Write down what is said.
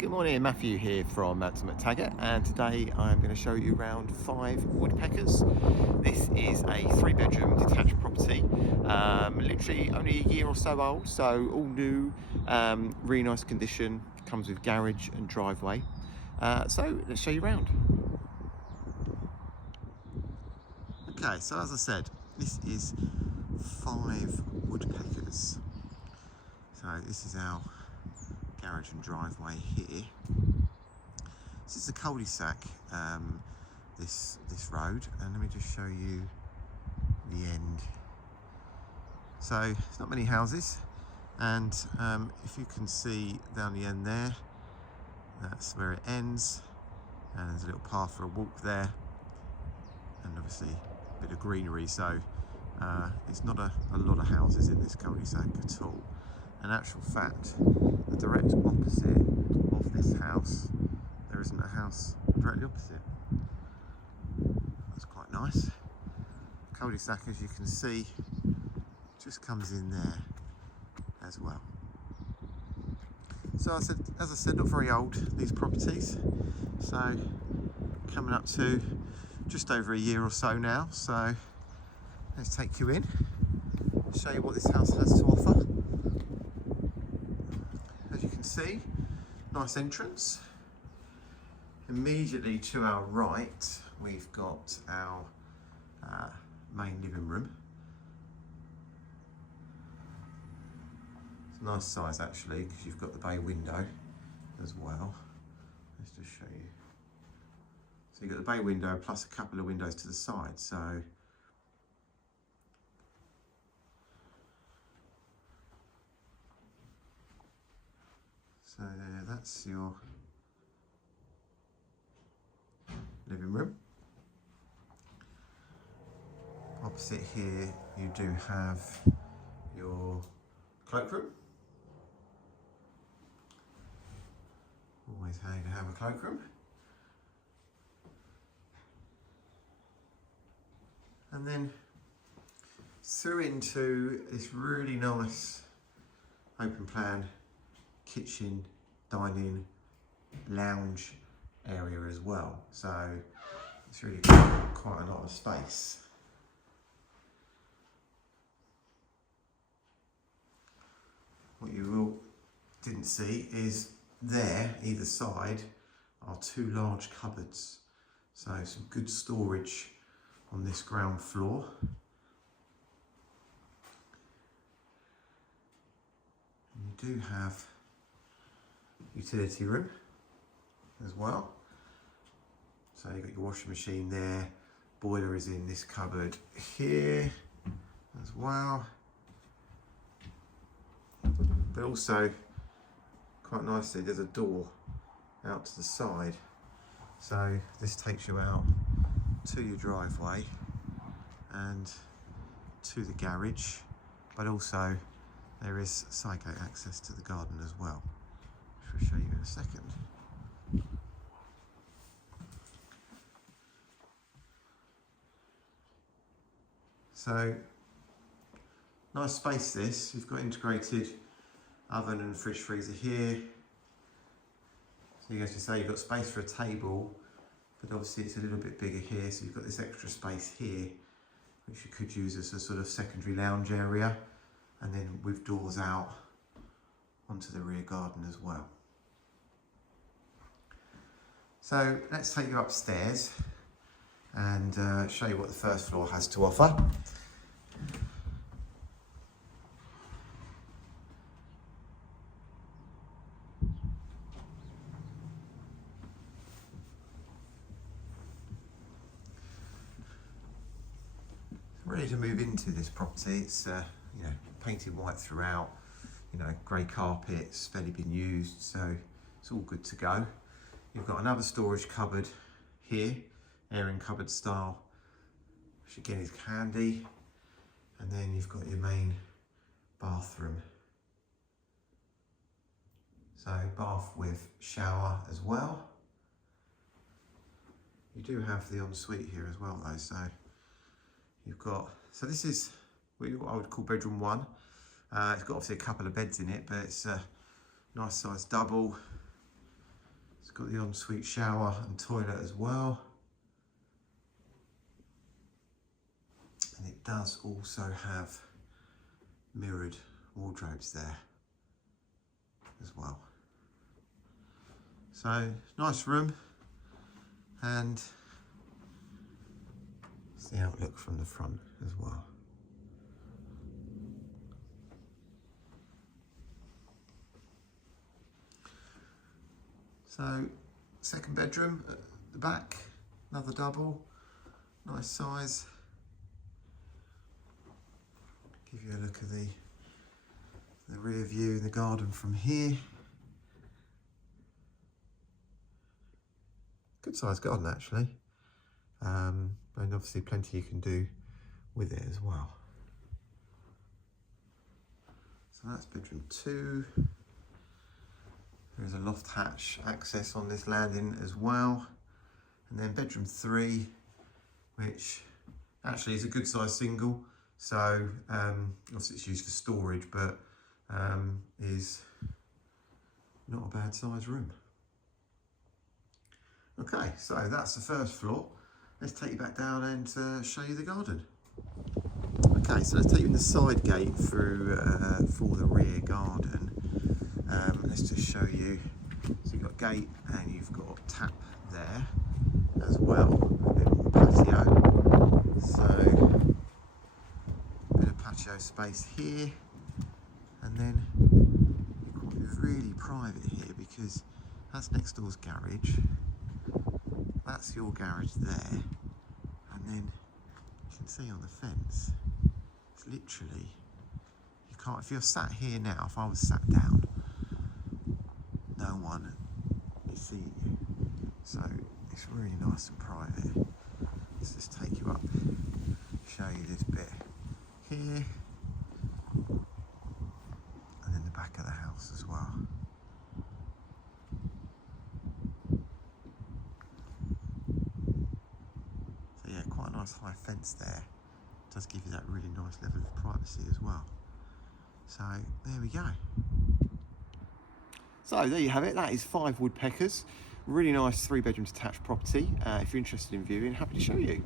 Good morning, Matthew here from Mansell McTaggart, and today I'm going to show you around 5 Woodpeckers. This is a 3-bedroom detached property, literally only a year or so old, so all new, really nice condition, comes with garage and driveway. So let's show you around. Okay, so as I said, this is 5 Woodpeckers. So this is our garage and driveway here. This is the Cul-De-Sac, this road, and let me just show you the end. So it's not many houses, and if you can see down the end there, that's where it ends, and there's a little path for a walk there, and obviously a bit of greenery. So it's not a lot of houses in this cul-de-sac at all. In actual fact, the direct opposite of this house, there isn't a house directly opposite. That's quite nice. Cul-de-sac, as you can see, just comes in there as well. So as I said, not very old, these properties. So coming up to just over a year or so now. So let's take you in, show you what this house has to offer. As you can see, nice entrance. Immediately to our right, we've got our main living room. It's a nice size actually, because you've got the bay window as well. Let's just show you. So you've got the bay window plus a couple of windows to the side. So there, that's your living room. Opposite here, you do have your cloakroom. Always handy to have a cloakroom. And then through into this really nice open plan kitchen, dining, lounge area as well. So it's really quite a lot of space. What you didn't see is there, either side, are 2 large cupboards. So some good storage on this ground floor. And you do have utility room as well. So you've got your washing machine there, boiler is in this cupboard here as well. But also, quite nicely, there's a door out to the side. So this takes you out to your driveway and to the garage, but also there is side gate access to the garden as well, which I'll show you in a second. So nice space this. You've got integrated oven and fridge freezer here. So you say you've got space for a table, but obviously it's a little bit bigger here. So you've got this extra space here, which you could use as a sort of secondary lounge area, and then with doors out onto the rear garden as well. So let's take you upstairs and show you what the first floor has to offer. Ready to move into this property. It's you know, painted white throughout, you know, grey carpets, barely been used, so it's all good to go. You've got another storage cupboard here, airing cupboard style, which again is handy. And then you've got your main bathroom. So bath with shower as well. You do have the ensuite here as well though, so you've got, so this is what I would call bedroom 1. It's got obviously a couple of beds in it, but it's a nice size double. It's got the ensuite shower and toilet as well. And it does also have mirrored wardrobes there as well. So nice room, and it's the outlook from the front as well. So second bedroom at the back, another double, nice size. Give you a look at the rear view in the garden from here. Good sized garden actually, and obviously plenty you can do with it as well. So that's bedroom 2. There's a loft hatch access on this landing as well. And then bedroom 3, which actually is a good size single. So obviously it's used for storage, but is not a bad size room. Okay, so that's the first floor. Let's take you back down and show you the garden. Okay, so let's take you in the side gate through for the rear garden. Let's just show you. So you've got gate and you've got tap there as well. A bit more patio. So a bit of patio space here, and then you're really private here because that's next door's garage. That's your garage there, and then you can see on the fence, it's literally, you can't, if you're sat here now, if I was sat down, no one is seeing you. So it's really nice and private. Let's just take you up, show you this bit here, and then the back of the house as well. Quite a nice high fence there. Does give you that really nice level of privacy as well. So there we go. So there you have it. That is 5 Woodpeckers. Really nice 3-bedroom detached property. If you're interested in viewing, happy to show you.